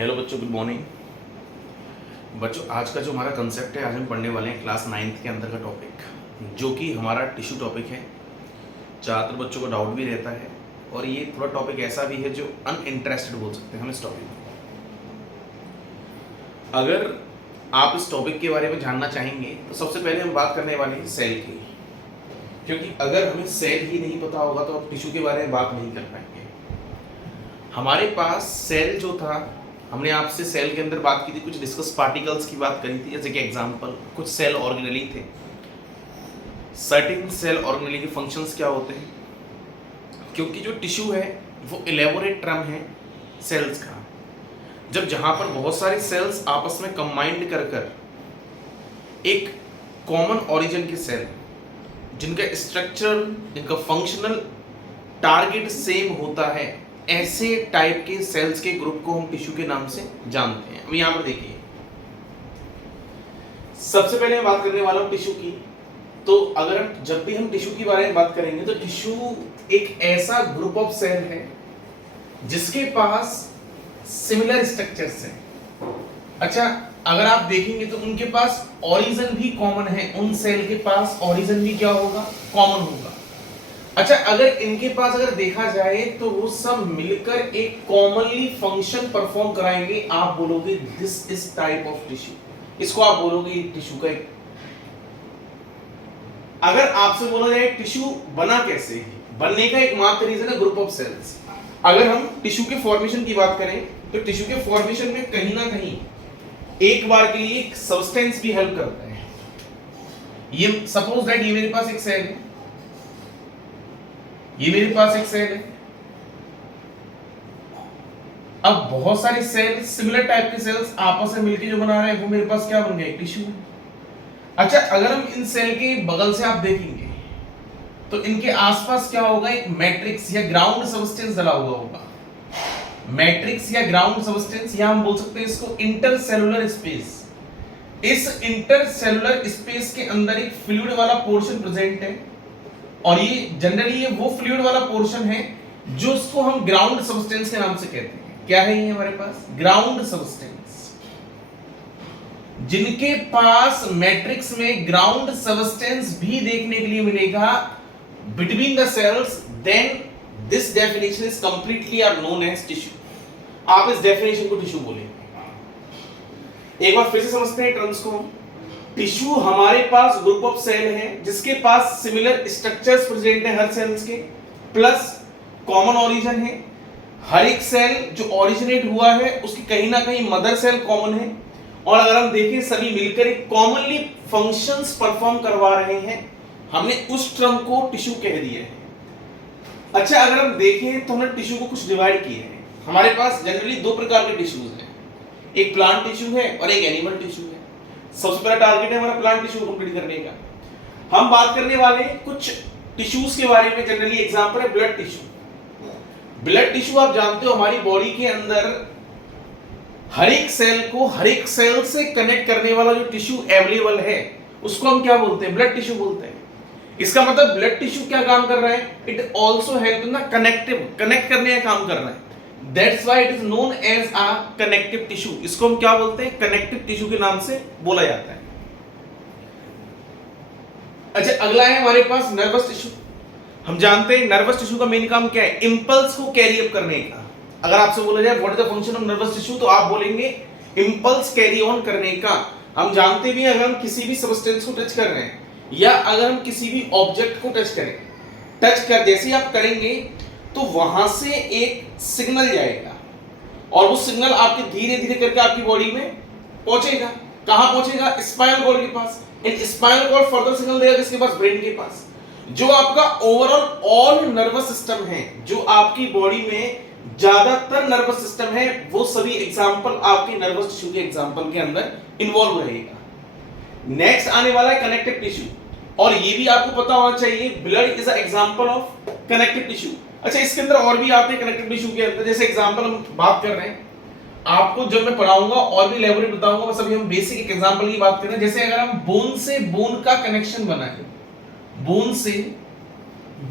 Hello बच्चों, good morning. बच्चों, आज का जो हमारा कंसेप्ट है, आज हम पढ़ने वाले हैं क्लास 9th के अंदर का टॉपिक, जो कि हमारा टिश्यू टॉपिक है। ज़्यादातर बच्चों को डाउट भी रहता है और ये थोड़ा टॉपिक ऐसा भी है जो अनइंटरेस्टेड बोल सकते हैं हम इस टॉपिक में। अगर आप इस टॉपिक के बारे में जानना चाहेंगे तो सबसे पहले हम बात करने वाले हैं सेल की, क्योंकि अगर हमें सेल ही नहीं पता होगा तो आप टिश्यू के बारे में बात नहीं कर पाएंगे। हमारे पास सेल जो था, हमने आपसे सेल के अंदर बात की थी, कुछ डिस्कस पार्टिकल्स की बात करी थी, जैसे कि एग्जांपल कुछ सेल ऑर्गेनेली थे। सर्टेन सेल ऑर्गेनेली के फंक्शंस क्या होते हैं, क्योंकि जो टिश्यू है वो इलेबोरेट टर्म है सेल्स का। जब जहां पर बहुत सारे सेल्स आपस में कंबाइंड कर एक कॉमन ओरिजिन के सेल, जिनका स्ट्रक्चर, जिनका फंक्शनल टारगेट सेम होता है, ऐसे टाइप के सेल्स के ग्रुप को हम टिश्यू के नाम से जानते हैं। अब यहां पर देखिए, सबसे पहले मैं बात करने वाला हूं टिश्यू की। तो अगर जब भी हम टिश्यू के बारे में बात करेंगे तो टिश्यू एक ऐसा ग्रुप ऑफ सेल है जिसके पास सिमिलर स्ट्रक्चर्स हैं। अच्छा, अगर आप देखेंगे तो उनके पास ओरिजिन भी कॉमन है, उन सेल के पास ओरिजिन भी क्या होगा, कॉमन होगा। अच्छा, अगर इनके पास अगर देखा जाए तो वो सब मिलकर एक कॉमनली फंक्शन परफॉर्म कराएंगे। आप बोलोगे this is type of tissue, इसको आप बोलोगे टिश्यू का एक। अगर आपसे बोला जाए टिश्यू बना कैसे है, बनने का एकमात्र रीजन है ग्रुप ऑफ सेल्स। अगर हम टिश्यू के फॉर्मेशन की बात करें तो टिश्यू के फॉर्मेशन में कहीं ना कहीं एक बार के लिए एक सब्सटेंस भी हेल्प करता है। ये सपोज दैट ये मेरे पास एक सेल है, ये मेरे पास एक सेल है। अब बहुत सारे सेल, सिमिलर टाइप के सेल्स आपस में मिलकर जो बना रहे हैं वो मेरे पास क्या बन गया, एक टिश्यू है। अच्छा, अगर हम इन सेल के बगल से आप देखेंगे तो इनके आसपास क्या होगा, एक मैट्रिक्स या ग्राउंड सब्सटेंस डला हुआ होगा। मैट्रिक्स या ग्राउंड सब्सटेंस, या हम बोल सकते हैं इसको इंटरसेलुलर स्पेस। इस इंटरसेलुलर स्पेस के अंदर एक फ्लूइड वाला पोर्शन प्रेजेंट है, और ये जनरली ये वो फ्लूइड वाला पोर्शन है जो उसको हम ग्राउंड सब्सटेंस के नाम से कहते हैं। क्या है ये हमारे पास, ग्राउंड सब्सटेंस। जिनके पास मैट्रिक्स में ग्राउंड सब्सटेंस भी देखने के लिए मिलेगा between the cells, then this definition is completely are known as tissue. आप इस डेफिनेशन को टिश्यू बोलेंगे। एक बार फिर से समझते हैं टर्म्स को। टिश्यू हमारे पास ग्रुप ऑफ सेल है जिसके पास सिमिलर स्ट्रक्चर्स प्रेजेंट है हर सेल्स के, प्लस कॉमन ओरिजिन है। हर एक सेल जो ओरिजिनेट हुआ है उसकी कहीं ना कहीं मदर सेल कॉमन है, और अगर हम देखें सभी मिलकर एक कॉमनली फंक्शंस परफॉर्म करवा रहे हैं, हमने उस टर्म को टिश्यू कह दिया है। अच्छा, अगर हम देखें तो हमने टिश्यू को कुछ डिवाइड किए हैं। हमारे पास जनरली दो प्रकार के टिश्यूज हैं, एक प्लांट टिश्यू है और एक एनिमल टिश्यू है। सबसे पहला टारगेट है हमारा प्लांट टिश्यू कंप्लीट करने का। हम बात करने वाले कुछ टिश्यूज के बारे में। जनरली एग्जांपल है ब्लड टिश्यू। ब्लड टिश्यू आप जानते हो हमारी बॉडी के अंदर हर एक सेल को हर एक सेल से कनेक्ट करने वाला जो टिश्यू अवेलेबल है उसको हम क्या बोलते हैं, ब्लड टिश्यू बोलते हैं। इसका मतलब ब्लड टिश्यू क्या काम कर रहा है, it also help in the connect करने का काम कर रहा है। That's why it is known as a connective tissue। इसको हम क्या बोलते हैं, कनेक्टिव टिश्यू के नाम से बोला जाता है। अच्छा, अगला है हमारे पास नर्वस टिश्यू। हम जानते हैं नर्वस टिश्यू का मेन काम क्या है, इंपल्स को कैरी अप करने का। अगर आपसे बोला जाए what is the function of nervous tissue, तो आप बोलेंगे इंपल्स कैरी ऑन करने का। हम जानते भी हैं अगर हम किसी भी सब्सटेंस को टच कर रहे हैं या अगर हम किसी भी ऑब्जेक्ट को टच करें, जैसे ही आप करेंगे तो वहां से एक सिग्नल जाएगा और वो सिग्नल आपके धीरे धीरे करके आपकी बॉडी में पहुंचेगा। कहां पहुंचेगा, स्पाइनल कॉर्ड के पास। इन स्पाइनल कॉर्ड फर्दर सिग्नल देगा किसके पास, ब्रेन के पास। जो आपका ओवरऑल ऑल नर्वस सिस्टम है, जो आपकी बॉडी में ज्यादातर नर्वस सिस्टम है, वो सभी एग्जांपल आपके नर्वस टिश्यू के एग्जांपल के अंदर इन्वॉल्व रहेगा। नेक्स्ट आने वाला है कनेक्टिव टिश्यू, और ये भी आपको पता होना चाहिए blood is a example of connective tissue. अच्छा, इसके अंदर और भी आते हैं कनेक्टिव टिश्यू के अंदर, जैसे एग्जांपल हम बात कर रहे हैं, आपको जब मैं पढ़ाऊंगा और भी इलैबोरेट बताऊंगा, बस अभी हम बेसिक एक एग्जांपल की बात कर रहे हैं। जैसे अगर हम बोन से बोन का कनेक्शन बनाएं, बोन से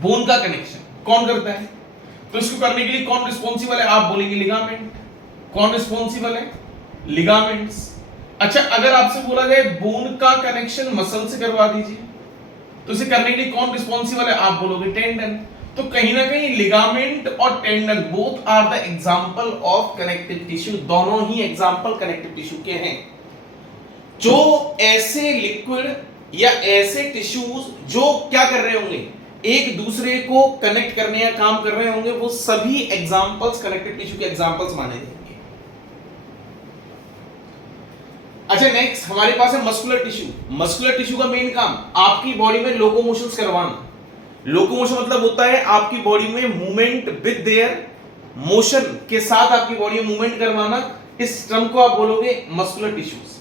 बोन का कनेक्शन कौन करता है, तो इसको करने के लिए कौन रिस्पॉन्सिबल है, आप बोलेंगे लिगामेंट। कौन रिस्पॉन्सिबल है? लिगामेंट्स। अच्छा, अगर आपसे बोला जाए बोन का कनेक्शन मसल से करवा दीजिए, तो इसे करने के लिए कौन रिस्पॉन्सिबल है? आप बोलोगे टेंडन। तो कहीं ना कहीं लिगामेंट और tendon both are the example of connective tissue, दोनों ही एग्जांपल कनेक्टिव टिश्यू के हैं। जो ऐसे लिक्विड या ऐसे टिश्यूज जो क्या कर रहे होंगे, एक दूसरे को कनेक्ट करने या काम कर रहे होंगे, वो सभी एग्जांपल्स कनेक्टिव टिश्यू के एग्जांपल्स माने जाएंगे। अच्छा, नेक्स्ट हमारे पास है मस्कुलर टिश्यू। मस्कुलर टिश्यू का मेन काम आपकी बॉडी में लोकोमोशंस करवाना। लोकोमोशन मतलब होता है आपकी बॉडी में मूवमेंट विद देयर मोशन के साथ आपकी बॉडी में मूवमेंट करवाना। इस टर्म को आप बोलोगे मस्कुलर टिश्यूज।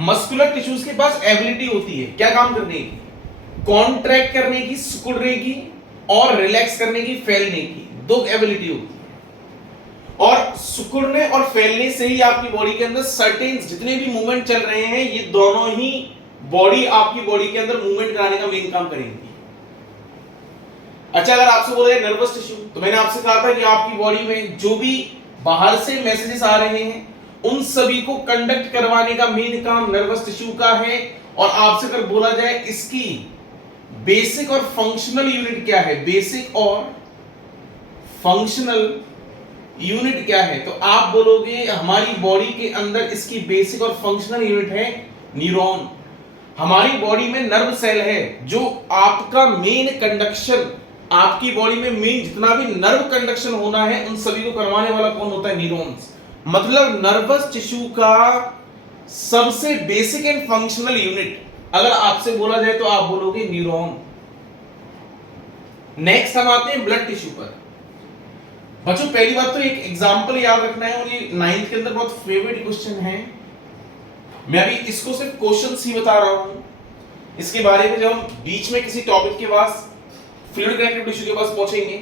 मस्कुलर टिश्यूज के पास एबिलिटी होती है क्या काम करने की? कॉन्ट्रैक्ट करने की, सिकुड़ने की, और रिलैक्स करने की, फैलने की, दो एबिलिटी होती है। और सिकुड़ने और फैलने से ही आपकी बॉडी के अंदर सर्टेन जितने भी मूवमेंट चल रहे हैं, ये दोनों ही बॉडी आपकी बॉडी के अंदर मूवमेंट कराने का मेन काम करेंगी। अच्छा, अगर आपसे बोला जाए नर्वस टिश्यू, तो मैंने आपसे कहा था कि आपकी बॉडी में जो भी बाहर से मैसेजेस आ रहे हैं उन सभी को कंडक्ट करवाने का मेन काम नर्वस टिश्यू का है। और आपसे अगर बोला जाए इसकी बेसिक और फंक्शनल यूनिट क्या है, बेसिक और फंक्शनल यूनिट क्या है, तो आप बोलोगे हमारी बॉडी के अंदर इसकी बेसिक और फंक्शनल यूनिट है न्यूरॉन। हमारी बॉडी में नर्व सेल है जो आपका मेन कंडक्शन, आपकी बॉडी में मेन जितना भी नर्व कंडक्शन होना है उन सभी को करवाने वाला कौन होता है? न्यूरॉन्स। मतलब नर्वस टिश्यू का सबसे बेसिक एंड फंक्शनल यूनिट अगर आपसे बोला जाए तो आप बोलोगे न्यूरॉन। नेक्स्ट हम आते हैं ब्लड टिश्यू पर। बच्चों, पहली बात तो एक एग्जांपल याद रखना है, और ये 9th के अंदर बहुत फेवरेट क्वेश्चन है। मैं अभी इसको सिर्फ क्वेश्चंस ही बता रहा हूं, इसके बारे में जब हम बीच में किसी टॉपिक के पास फ्लूइड कनेक्टिव टिश्यू के पास पहुंचेंगे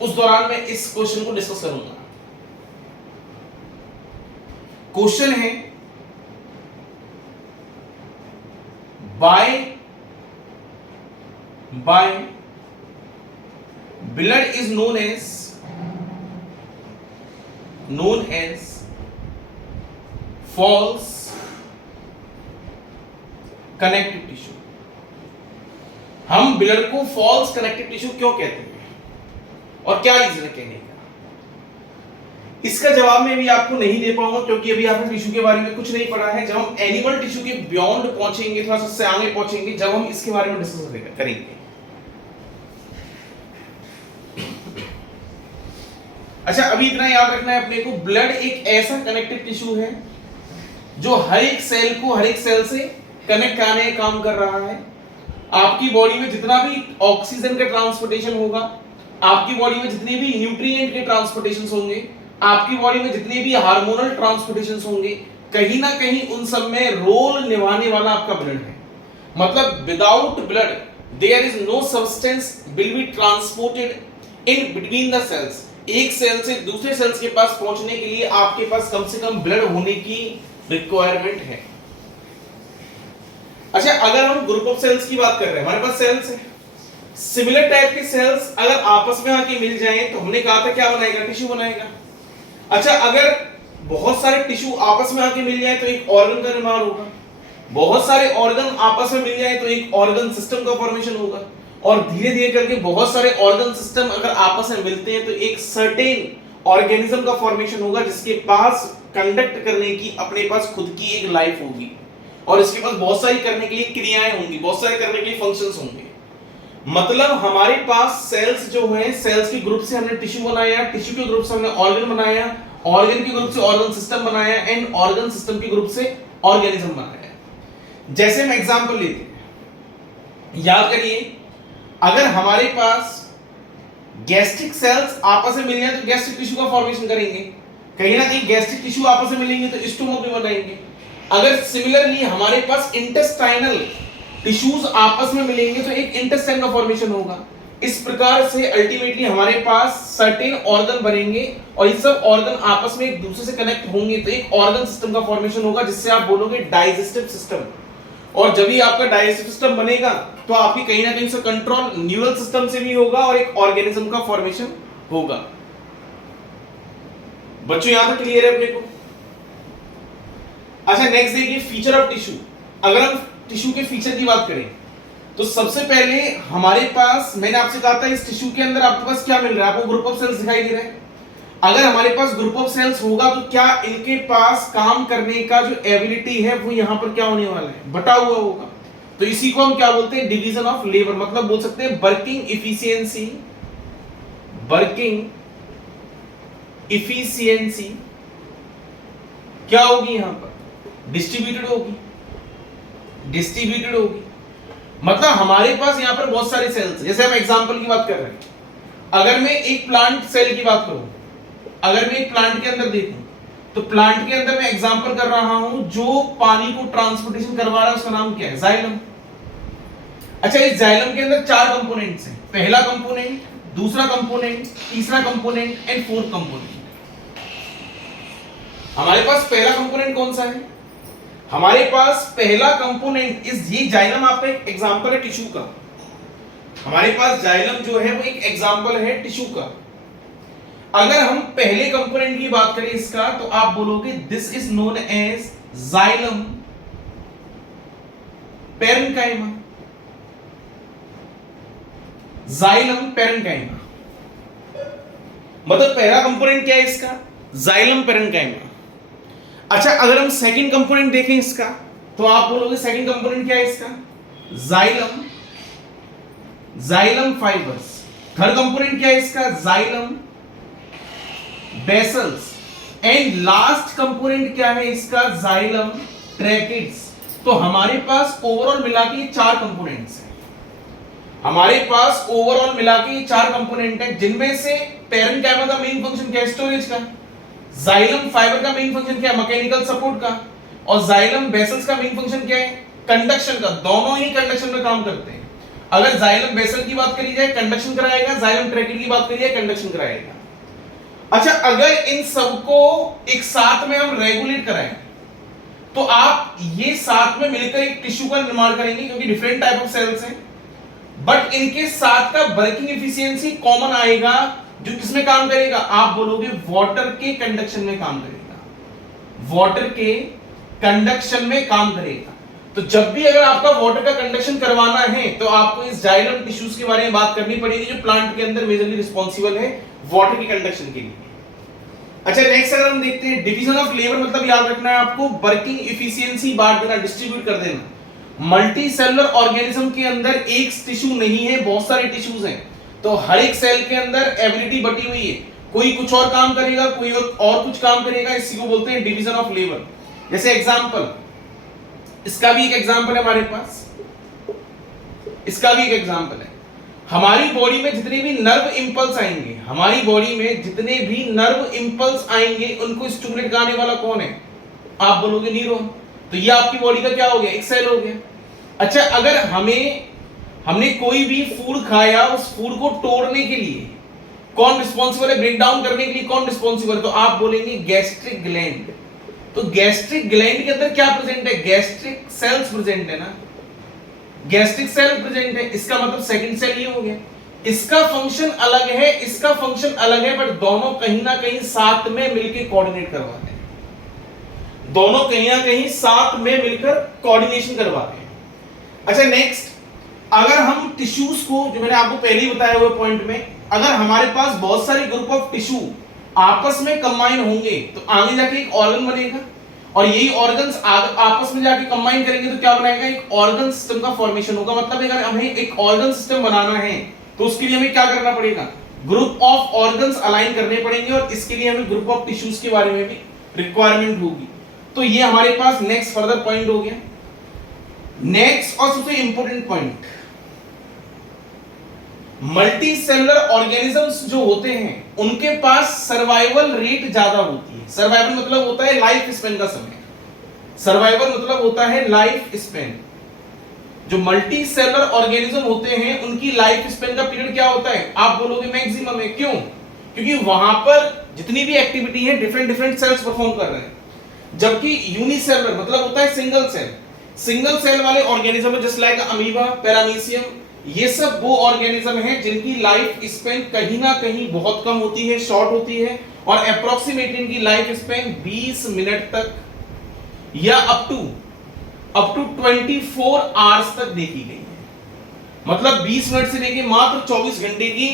उस दौरान मैं इस क्वेश्चन को डिस्कस करूंगा। क्वेश्चन है, by blood is known as false connective tissue। हम ब्लड को false connective tissue क्यों कहते हैं और क्या रीजन है कहने का? इसका जवाब मैं अभी आपको नहीं दे पाऊंगा क्योंकि अभी आपने टिश्यू के बारे में कुछ नहीं पढ़ा है। जब हम एनिमल टिश्यू के बियॉन्ड पहुंचेंगे, थोड़ा सा से आगे पहुंचेंगे, जब हम इसके बारे में डिस्कस करेंगे। अच्छा, अभी इतना याद रखना है अपने को, ब्लड एक ऐसा कनेक्टिव टिश्यू है जो हर एक सेल से कनेक्ट कराने का काम कर रहा है। आपकी बॉडी में जितना भी ऑक्सीजन का ट्रांसपोर्टेशन होगा, आपकी बॉडी में जितने भी न्यूट्रिएंट के ट्रांसपोर्टेशन होंगे, आपकी बॉडी में जितने भी हार्मोनल ट्रांसपोर्टेशन होंगे, कहीं ना कहीं उन सब में रोल निभाने वाला आपका ब्लड है। मतलब without blood there is no substance will be transported in between the cells. एक सेल से दूसरे सेल्स के पास पहुंचने के लिए आपके पास कम से कम ब्लड होने की रिक्वायरमेंट है। अच्छा, अगर हम ग्रुप ऑफ सेल्स की बात कर रहे हैं, हमारे पास सेल्स है, सिमिलर टाइप के सेल्स अगर आपस में आके मिल जाएं तो हमने कहा था क्या बनाएगा? टिश्यू बनाएगा। अच्छा, अगर बहुत सारे टिश्यू आपस में आके मिल जाए तो एक ऑर्गन का निर्माण होगा। बहुत सारे ऑर्गन आपस में मिल जाए तो एक ऑर्गन सिस्टम का फॉर्मेशन होगा। और धीरे धीरे करके बहुत सारे ऑर्गन सिस्टम अगर आपस में मिलते हैं तो एक सर्टेन ऑर्गेनिज्म का फॉर्मेशन होगा जिसके पास कंडक्ट करने की अपने पास खुद की एक लाइफ होगी और इसके पास बहुत सारी करने के लिए क्रियाएं होंगी, बहुत सारे करने के लिए फंक्शंस होंगे। मतलब हमारे पास सेल्स जो हैं, सेल्स के ग्रुप से हमने टिश्यू बनाया, टिश्यू के ग्रुप से हमने ऑर्गन बनाया, ऑर्गन के ग्रुप से ऑर्गन सिस्टम बनाया एंड ऑर्गन सिस्टम के ग्रुप से ऑर्गेनिज्म बनाया। जैसे हम एग्जांपल लेते हैं, याद करिए, अगर हमारे पास गैस्ट्रिक सेल्स आपस में मिल जाए तो गैस्ट्रिक टिश्यू का फॉर्मेशन करेंगे। कहीं ना कहीं गैस्ट्रिक टिश्यू आपस में मिलेंगे तो स्टोमक भी बनाएंगे। अगर सिमिलरली हमारे पास इंटेस्टाइनल टिश्यूज आपस में मिलेंगे तो एक इंटेस्टाइन का फॉर्मेशन होगा। इस प्रकार से अल्टीमेटली हमारे पास सर्टेन ऑर्गन बनेंगे और ये सब ऑर्गन आपस में एक दूसरे से कनेक्ट होंगे तो एक ऑर्गन सिस्टम का फॉर्मेशन होगा जिससे आप बोलोगे डाइजेस्टिव सिस्टम। और जब भी आपका डाइजेस्टिव सिस्टम बनेगा तो आपकी कहीं ना कहीं से कंट्रोल न्यूरल सिस्टम से भी होगा और एक ऑर्गेनिज्म का फॉर्मेशन होगा। बच्चों यहां तक क्लियर है अपने को? अच्छा नेक्स्ट देखिए फीचर ऑफ टिश्यू। अगर हम टिश्यू के फीचर की बात करें तो सबसे पहले हमारे पास, मैंने आपसे कहा था इस टिश्यू के अंदर आपके पास क्या मिल रहा है, आपको ग्रुप ऑफ सेल्स दिखाई दे रहा है। अगर हमारे पास ग्रुप ऑफ सेल्स होगा तो क्या इनके पास काम करने का जो एबिलिटी है वो यहां पर क्या होने वाला है, बटा हुआ होगा। तो इसी को हम क्या बोलते हैं, डिवीजन ऑफ लेबर, मतलब बोल सकते हैं वर्किंग इफिशियंसी, वर्किंग इफिशियंसी क्या होगी यहां पर, डिस्ट्रीब्यूटेड होगी, डिस्ट्रीब्यूटेड होगी। मतलब हमारे पास यहां पर बहुत सारे सेल्स, जैसे हम एग्जांपल की बात कर रहे हैं, अगर मैं एक प्लांट सेल की बात करूं, अगर मैं एक प्लांट के अंदर देखूं तो प्लांट के अंदर मैं एग्जांपल कर रहा हूं, जो पानी को ट्रांसपोर्टेशन करवा रहा है उसका नाम क्या है, जाइलम। अच्छा इस जाइलम के अंदर 4 कंपोनेंट्स हैं, पहला कंपोनेंट, दूसरा कंपोनेंट, तीसरा कंपोनेंट एंड फोर्थ कंपोनेंट। हमारे पास पहला कंपोनेंट कौन सा है, हमारे पास पहला कंपोनेंट इस, ये जाइलम आपका एक एग्जांपल है टिश्यू का, हमारे पास जाइलम जो है वो एक एग्जांपल है टिश्यू का। अगर हम पहले कंपोनेंट की बात करें इसका, तो आप बोलोगे this is known as xylem parenchyma, xylem parenchyma. मतलब पहला कंपोनेंट क्या है इसका, जाइलम पेरेन्काइमा। अच्छा अगर हम सेकंड कंपोनेंट देखें इसका, तो आप बोलोगे सेकंड कंपोनेंट क्या है इसका, xylem, xylem fibres. Third component क्या है इसका, xylem vessels. And last component क्या है इसका, जाइलम ट्रैकिड्स। तो हमारे पास ओवरऑल मिला के 4 कंपोनेंट्स हैं, हमारे पास ओवरऑल मिला के 4 कंपोनेंट हैं, जिनमें से पेरेन्काइमा का मेन फंक्शन क्या है, स्टोरेज का, जाइलम फाइबर का मेन फंक्शन क्या है, मैकेनिकल सपोर्ट का, और जाइलम बेसल्स का मेन फंक्शन क्या है, कंडक्शन का। दोनों ही कंडक्शन में काम करते हैं। अगर जाइलम बेसल की बात करी जाए कंडक्शन कराएगा, जाइलम ट्रैकिड की बात करी जाए कंडक्शन कराएगा। अच्छा अगर इन सबको एक साथ में हम रेगुलेट कराएं तो आप ये साथ में मिलकर एक टिश्यू का निर्माण करेंगे, क्योंकि डिफरेंट टाइप ऑफ सेल्स हैं, बट इनके साथ का वर्किंग एफिशिएंसी कॉमन आएगा। जो किसमें काम करेगा, आप बोलोगे वाटर के कंडक्शन में काम करेगा, वाटर के कंडक्शन में काम करेगा। तो जब भी अगर आपका वाटर का कंडक्शन करवाना है तो आपको इस जाइलम टिश्यूज के बारे में बात करनी पड़ेगी, जो प्लांट के अंदर मेजरली रिस्पॉन्सिबल है वाटर के कंडक्शन के लिए। अच्छा नेक्स्ट अगर हम देखते हैं डिवीजन ऑफ लेबर, मतलब याद रखना है आपको, वर्किंग एफिशिएंसी बांट देना, डिस्ट्रीब्यूट कर देना। मल्टी सेलुलर ऑर्गेनिज्म के अंदर एक टिश्यू नहीं है, बहुत सारे टिश्यूज हैं, तो हर एक सेल के अंदर एबिलिटी बटी हुई है, कोई कुछ और काम करेगा, कोई और कुछ काम करेगा, इसी को बोलते हैं डिवीजन ऑफ लेबर। जैसे एग्जांपल, इसका भी एक एग्जांपल है हमारे पास, इसका भी एक एग्जांपल है। हमारी बॉडी में जितने भी नर्व इंपल्स आएंगे, हमारी बॉडी में जितने भी नर्व इंपल्स आएंगे उनको स्टिमुलेट करने वाला कौन है, आप बोलोगे न्यूरॉन। तो ये आपकी बॉडी का क्या हो गया, एक सेल हो गया। अच्छा अगर हमने कोई भी फूड खाया, उस फूड को तोड़ने के लिए कौन रिस्पॉन्सिबल है, ब्रेक डाउन करने के लिए कौन रिस्पॉन्सिबल है, तो आप बोलेंगे गैस्ट्रिक ग्लैंड। तो गैस्ट्रिक ग्लैंड के अंदर क्या प्रेजेंट है, गैस्ट्रिक सेल्स प्रेजेंट है ना, गैस्ट्रिक सेल प्रेजेंट है, इसका मतलब सेकंड सेल ये हो गया। इसका फंक्शन अलग है, इसका फंक्शन अलग है, बट दोनों कहीं ना कहीं साथ में मिलकर कोऑर्डिनेट करवाते हैं, दोनों कहीं ना कहीं साथ में मिलकर कोऑर्डिनेशन करवाते हैं। अच्छा नेक्स्ट, अगर हम टिश्यूज को, जो मैंने आपको पहले ही बताया हुए पॉइंट में, अगर हमारे पास बहुत सारे ग्रुप ऑफ टिश्यू आपस में कंबाइन होंगे तो आगे जाके एक ऑर्गन बनेगा, और यही ऑर्गन्स आपस में जाके कंबाइन करेंगे तो क्या बनाएगा, एक ऑर्गन सिस्टम का फॉर्मेशन होगा। मतलब अगर हमें एक ऑर्गन सिस्टम बनाना है तो उसके लिए हमें क्या करना पड़ेगा, ग्रुप ऑफ ऑर्गन्स अलाइन करने पड़ेंगे, और इसके लिए हमें ग्रुप ऑफ टिश्यूज के बारे में भी रिक्वायरमेंट होगी। तो ये हमारे पास नेक्स्ट फर्दर पॉइंट हो गया। नेक्स्ट और सबसे important point, multi cellular organisms जो होते हैं उनके पास सर्वाइवल रेट ज्यादा होती है। सर्वाइवल मतलब होता है लाइफ स्पेन का समय, सर्वाइवल मतलब होता है लाइफ स्पेन। जो मल्टी सेलुलर ऑर्गेनिज्म होते हैं उनकी लाइफ स्पेन का पीरियड क्या होता है, आप बोलोगे मैक्सिमम है। क्यों, क्योंकि वहां पर जितनी भी एक्टिविटी है डिफरेंट सेल्स परफॉर्म कर रहे हैं, जबकि यूनिसेलुलर मतलब होता है सिंगल सेल। सिंगल सेल वाले organism just like amoeba, paramecium ये सब वो ऑर्गेनिज्म है जिनकी लाइफ स्पेन कहीं ना कहीं बहुत कम होती है, शॉर्ट होती है, और अप्रोक्सीमेट इनकी लाइफ स्पेन 20 मिनट तक या अप टू 24 आवर्स तक देखी गई है। मतलब 20 मिनट से लेके मात्र 24 घंटे की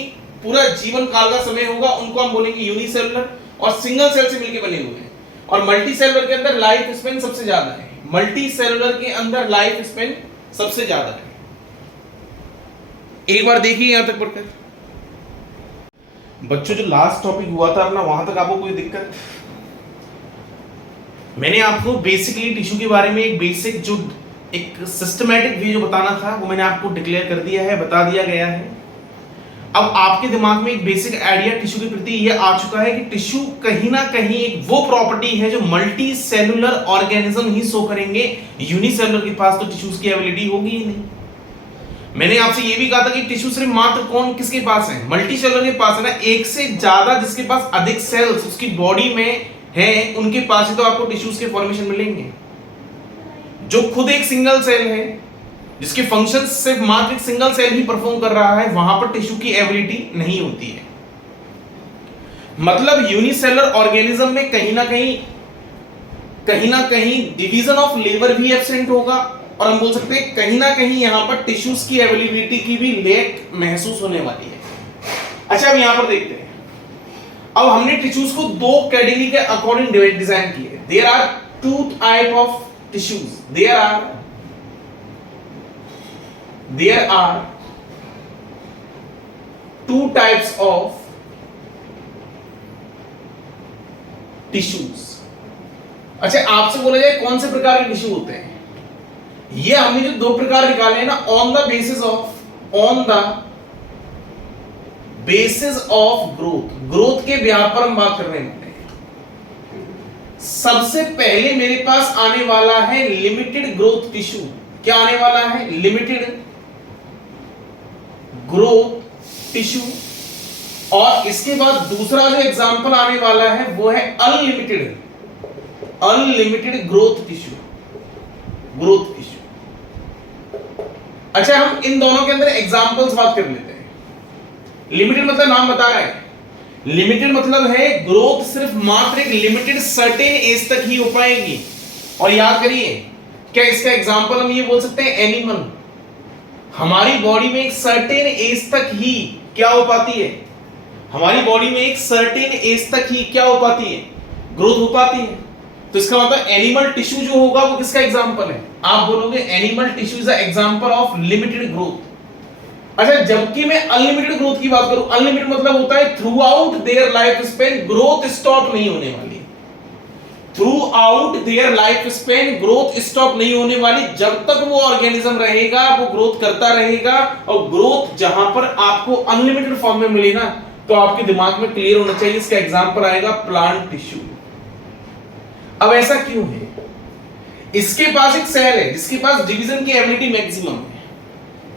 पूरा जीवन काल का समय होगा, उनको हम बोलेंगे यूनिसेलुलर, और सिंगल सेल से मिलकर बने हुए हैं। और मल्टी सेलुलर के अंदर लाइफ स्पेन सबसे ज्यादा है, मल्टी सेलुलर के अंदर लाइफ स्पेन सबसे ज्यादा है। एक बार देखिए यहां तक पढ़कर। बच्चों जो लास्ट टॉपिक हुआ था ना, वहां तक आपको कोई दिक्कत? मैंने आपको बेसिकली टिश्यू के बारे में एक बेसिक जो एक सिस्टमैटिक वे जो बताना था वो मैंने आपको डिक्लेयर कर दिया है, बता दिया गया है। अब आपके दिमाग में एक बेसिक आइडिया टिश्यू के प्रति ये आ चुका है कि टिश्यू कहीं ना कहीं एक वो प्रॉपर्टी है जो मल्टी सेलुलर ऑर्गेनिज्म ही शो करेंगे, यूनिसेलुलर के पास तो टिश्यूज की एबिलिटी होगी ही नहीं। मैंने आपसे ये भी कहा था कि टिश्यू सिर्फ मात्र कौन किसके पास है, मल्टी सेलुलर के पास है ना। एक से ज्यादा जिसके पास अधिक सेल्स उसकी बॉडी में है, उनके पास ही तो आपको टिश्यूज के फॉर्मेशन मिलेंगे। जो खुद एक सिंगल सेल है, जिसके फंक्शन सिर्फ मात्र एक सिंगल सेल ही परफॉर्म कर रहा है, वहां पर टिश्यू की एबिलिटी नहीं होती है। मतलब यूनिसेलुलर ऑर्गेनिज्म में कहीं ना कहीं डिवीजन ऑफ लेबर भी एब्सेंट होगा, और हम बोल सकते हैं कहीं ना कहीं यहां पर टिश्यूज की अवेलेबिलिटी की भी लैक महसूस होने वाली है। अच्छा, अब यहां पर देखते हैं। अब हमने टिश्यूज को दो कैटेगरी के अकॉर्डिंग डिजाइन किए। There are two type of tissues, there are two types of tissues. अच्छा, आपसे बोला जाए कौन से प्रकार के टिश्यू होते हैं, ये हमने जो दो प्रकार निकाले हैं ना, on the basis of growth के ब्याह पर हम बात करने वाले हैं। सबसे पहले मेरे पास आने वाला है लिमिटेड ग्रोथ टिश्यू। क्या आने वाला है? Limited growth tissue. और इसके बाद दूसरा जो एग्जांपल आने वाला है वो है अनलिमिटेड ग्रोथ टिश्यू। अच्छा, हम इन दोनों के अंदर एग्जांपल्स बात कर लेते हैं। लिमिटेड मतलब नाम बता रहा है, लिमिटेड मतलब है ग्रोथ सिर्फ मात्र एक लिमिटेड सर्टेन एज तक ही हो पाएगी। और याद करिए, क्या इसका एग्जांपल हम ये बोल सकते हैं, एनिमल। हमारी बॉडी में एक सर्टेन एज तक ही क्या हो पाती है, हमारी बॉडी में एक सर्टेन एज तक ही क्या हो पाती है, ग्रोथ हो पाती है। तो इसका मतलब एनिमल टिश्यू जो होगा वो किसका एग्जांपल है? आप बोलोगे animal tissue is the example of limited growth. अच्छा, जबकि मैं अनलिमिटेड ग्रोथ की बात करूं, अनलिमिटेड मतलब होता है through out their life span growth stop नहीं होने वाली। Through out their life span growth stop नहीं होने वाली। जब तक वो ऑर्गेनिज्म रहेगा वो ग्रोथ करता रहेगा। और ग्रोथ जहां पर आपको अनलिमिटेड फॉर्म में मिले ना, तो आपके दिमाग में क्लियर होना चाहिए, इसका एग्जांपल आएगा प्लांट टिश्यू। अब ऐसा क्यों है? इसके पास एक सेल है जिसके पास डिवीजन की एबिलिटी मैक्सिमम है।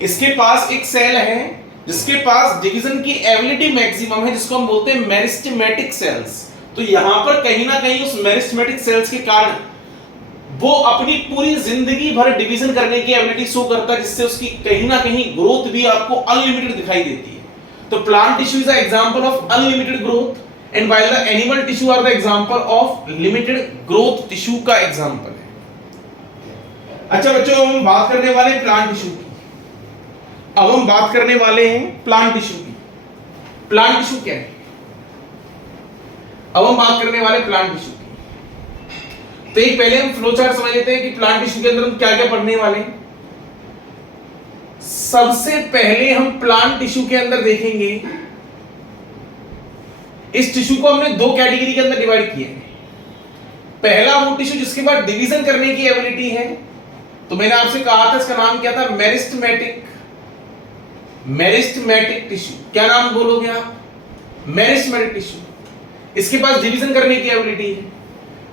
इसके पास एक सेल है जिसके पास डिवीजन की एबिलिटी मैक्सिमम है, जिसको हम बोलते हैं मेरिस्टेमेटिक सेल्स। तो यहां पर कहीं ना कहीं उस मेरिस्टेमेटिक सेल्स के कारण वो अपनी पूरी जिंदगी भर डिवीजन करने की एबिलिटी शो करता है, जिससे उसकी कहीं ना कहीं ग्रोथ भी आपको अनलिमिटेड दिखाई देती है। तो plant tissue is the example of unlimited growth, and while the animal tissue are the example of limited growth टिश्यू का एग्जांपल है। अच्छा बच्चों, हम बात करने वाले प्लांट टिश्यू की। अब हम बात करने वाले हैं प्लांट टिश्यू की। प्लांट टिश्यू क्या है? अब हम बात करने वाले प्लांट टिश्यू की। तो एक पहले हम फ्लो चार्ट समझ लेते हैं कि प्लांट टिश्यू के अंदर हम क्या क्या पढ़ने वाले हैं। सबसे पहले हम प्लांट टिश्यू के अंदर देखेंगे, इस टिश्यू को हमने दो कैटेगरी के अंदर डिवाइड किया है। पहला वो टिश्यू जिसके पास डिवीजन करने की एबिलिटी है, तो मैंने आपसे कहा था इसका नाम क्या था, मेरिस्टेमेटिक टिश्यू। क्या नाम बोलोगे आप? मेरिस्टेमेटिक टिश्यू, इसके पास डिवीजन करने की एबिलिटी है।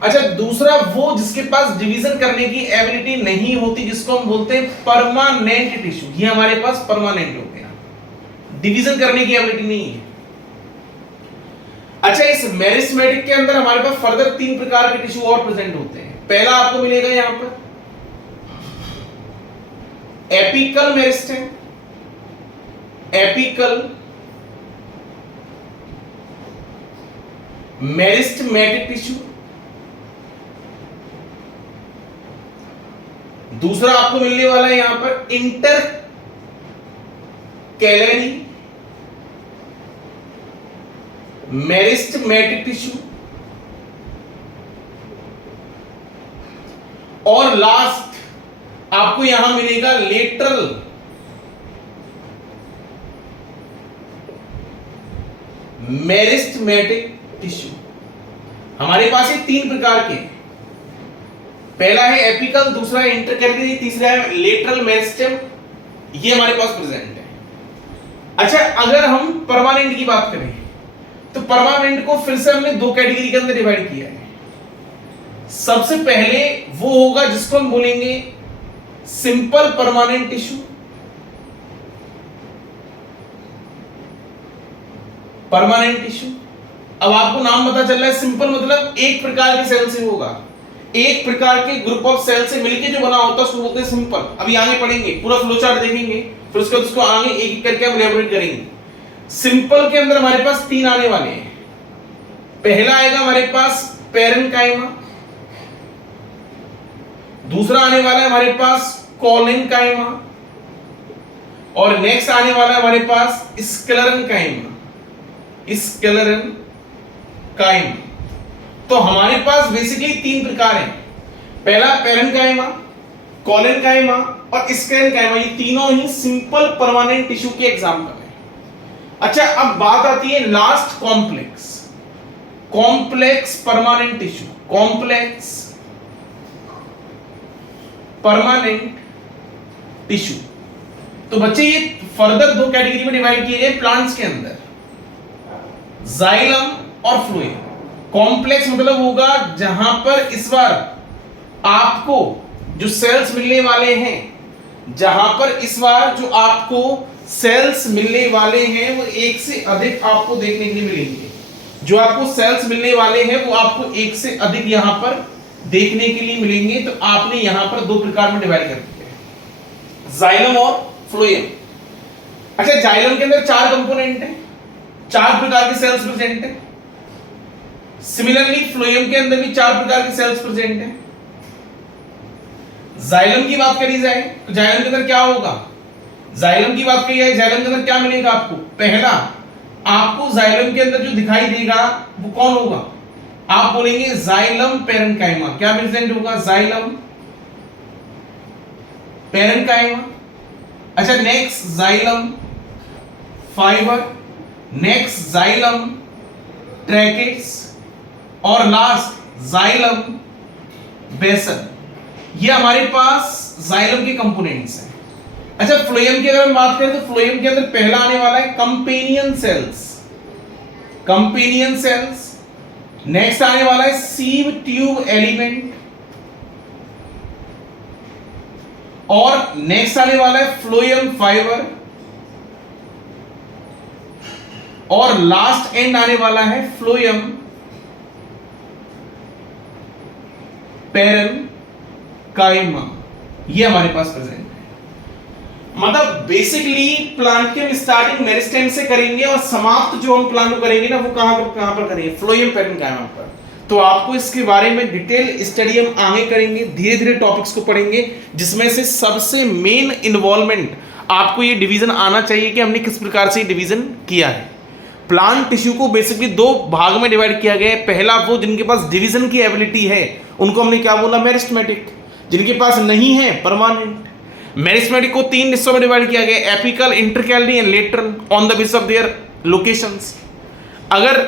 अच्छा, दूसरा वो जिसके पास डिवीजन करने की एबिलिटी नहीं होती, जिसको हम बोलते हैं परमानेंट टिश्यू। ये हमारे पास परमानेंट हो गया, डिवीजन करने की एबिलिटी नहीं है। अच्छा, इस मेरिस्टेमेटिक के अंदर हमारे पास फर्दर तीन प्रकार के टिश्यू और प्रेजेंट होते हैं। पहला आपको मिलेगा यहां पर apical meristem, apical meristematic tissue, दूसरा आपको मिलने वाला है यहां पर इंटर कैलरी मेरिस्टेमेटिक टिश्यू, और लास्ट आपको यहां मिलेगा लेटरल मेरिस्टेमेटिक टिश्यू। हमारे पास ये तीन प्रकार के, पहला है एपिकल, दूसरा है इंटरकैलरी, तीसरा है लेटरल मेरिस्टेम, ये हमारे पास प्रेजेंट है। अच्छा, अगर हम परमानेंट की बात करें तो परमानेंट को फिर से हमने दो कैटेगरी के अंदर डिवाइड किया है। सबसे पहले वो होगा जिसको हम बोलेंगे simple permanent tissue, permanent tissue. अब आपको नाम पता चल रहा है, सिंपल मतलब एक प्रकार के सेल से होगा, एक प्रकार के ग्रुप ऑफ सेल से मिलके जो बना होता है उसको बोलते हैं सिंपल। अभी आगे पढ़ेंगे, पूरा फ्लो चार्ट देखेंगे, फिर उसके बाद उसको आगे एक एक करके हम इलैबोरेट करेंगे। सिंपल के अंदर हमारे पास तीन आने वाले हैं। पहला आएगा हमारे पास पैरेन्काइमा, दूसरा आने वाला है हमारे पास कोलेनकाइमा, और नेक्स्ट आने वाला है हमारे पास स्क्लेरेनकाइमा, स्क्लेरेनकाइमा। तो हमारे पास बेसिकली तीन प्रकार हैं, पहला पैरेन्काइमा, कोलेनकाइमा और स्क्लेरेनकाइमा। ये तीनों ही सिंपल परमानेंट टिश्यू के एग्जांपल हैं। अच्छा, अब बात आती है last complex, complex permanent tissue, complex permanent tissue. तो बच्चे ये फर्दर दो कैटेगरी में डिवाइड किए गए प्लांट्स के अंदर, जाइलम और फ्लोएम। कॉम्प्लेक्स मतलब होगा जहां पर इस बार आपको जो सेल्स मिलने वाले हैं, जहां पर इस बार जो आपको सेल्स मिलने वाले हैं वो एक से अधिक आपको देखने के लिए मिलेंगे। जो आपको सेल्स मिलने वाले हैं वो आपको एक से अधिक यहां पर देखने के लिए मिलेंगे। तो आपने यहां पर दो प्रकार में डिवाइड कर दिया है, जाइलम और फ्लोएम। अच्छा, जाइलम के अंदर चार कंपोनेंट हैं, चार प्रकार के सेल्स प्रेजेंट हैं। सिमिलरली फ्लोएम के अंदर भी चार प्रकार के सेल्स प्रेजेंट हैं। जाइलम की बात करी जाए तो जाइलम के अंदर क्या होगा, जाइलम की बात करी जाए, जाइलम के अंदर क्या मिलेगा आपको, पहला आपको जाइलम के अंदर जो दिखाई देगा वो कौन होगा, आप बोलेंगे जाइलम पैरेन्काइमा। क्या प्रेजेंट होगा, जाइलम पैरेन्काइमा। अच्छा, next xylem fibre, next xylem tracheids, और लास्ट जाइलम बेसल। ये हमारे पास जाइलम के कंपोनेंट्स हैं। अच्छा, फ्लोएम की अगर हम बात करें तो फ्लोएम के अंदर पहला आने वाला है companion cells, companion cells. Next आने वाला है सीव ट्यूब एलिमेंट, और नेक्स्ट आने वाला है फ्लोएम फाइबर, और लास्ट एंड आने वाला है फ्लोएम पैरेन्काइमा। ये हमारे पास प्रेजेंट है। मतलब बेसिकली प्लांट के हम स्टार्टिंग मेरिस्टेम से करेंगे और समाप्त जो हम प्लांट करेंगे ना वो कहां पर करेंगे, फ्लोएम पैरेन्काइमा पर। तो आपको इसके बारे में डिटेल स्टडी हम आगे करेंगे, धीरे धीरे टॉपिक्स को पढ़ेंगे, जिसमें से सबसे मेन इन्वॉल्वमेंट आपको ये डिवीजन आना चाहिए कि हमने किस प्रकार से डिवीजन किया है। प्लांट टिश्यू को बेसिकली दो भाग में डिवाइड किया गया है। पहला वो जिनके पास डिवीजन की एबिलिटी है उनको हमने क्या बोला, मेरिस्टेमेटिक। जिनके पास नहीं है, परमानेंट। मेरिस्टेमेटिक को तीन हिस्सों में डिवाइड किया गया, apical, intercalary and lateral on the basis of their locations. अगर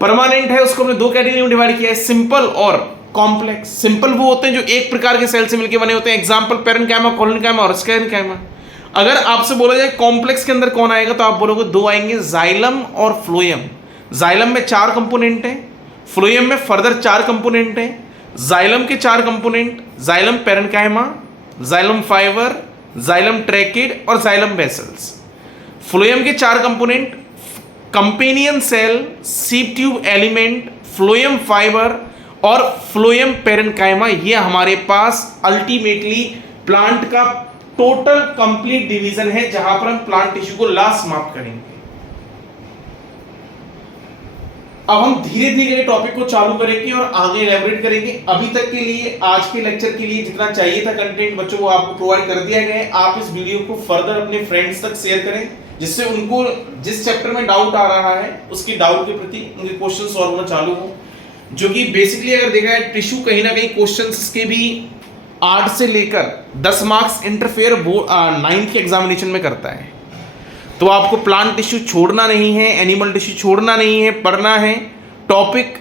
परमानेंट है उसको हमने दो कैटेगरी में डिवाइड किया है, सिंपल और कॉम्प्लेक्स। सिंपल वो होते हैं जो एक प्रकार के सेल से मिलकर बने होते हैं, एग्जांपल पैरेन्काइमा, कोलेनकाइमा और स्क्लेरेनकाइमा। अगर आपसे बोला जाए कॉम्प्लेक्स के अंदर कौन आएगा तो आप बोलोगे दो आएंगे, जाइलम और फ्लोएम। जाइलम में चार कंपोनेंट हैं, फ्लोएम में फर्दर चार कंपोनेंट हैं। जाइलम के चार component, xylem parenchyma, xylem fibre, xylem tracheid और जाइलम बेसल्स। फ्लोएम के चार component, companion cell, sieve tube element, phloem fibre और फ्लोएम पैरेन्काइमा। ये हमारे पास अल्टीमेटली प्लांट का टोटल कंप्लीट डिवीजन है जहां पर हम प्लांट टिश्यू को लास्ट समाप्त करेंगे। अब हम धीरे धीरे टॉपिक को चालू करेंगे और आगे एलैबोरेट करेंगे। अभी तक के लिए आज के लेक्चर के लिए जितना चाहिए था कंटेंट बच्चों को आपको प्रोवाइड कर दिया गया है। आप इस वीडियो को फर्दर अपने फ्रेंड्स तक शेयर करें, जिससे उनको जिस चैप्टर में डाउट आ रहा है उसकी डाउट के प्रति उनके क्वेश्चन सॉल्व होना चालू हो। जो कि बेसिकली अगर देखा है टिश्यू कहीं ना कहीं क्वेश्चंस के भी 8 से लेकर 10 मार्क्स इंटरफेयर 9th के एग्जामिनेशन में करता है। तो आपको प्लांट टिश्यू छोड़ना नहीं है, एनिमल टिश्यू छोड़ना नहीं है, पढ़ना है। Topic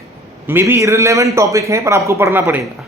may be irrelevant topic है पर आपको पढ़ना पड़ेगा।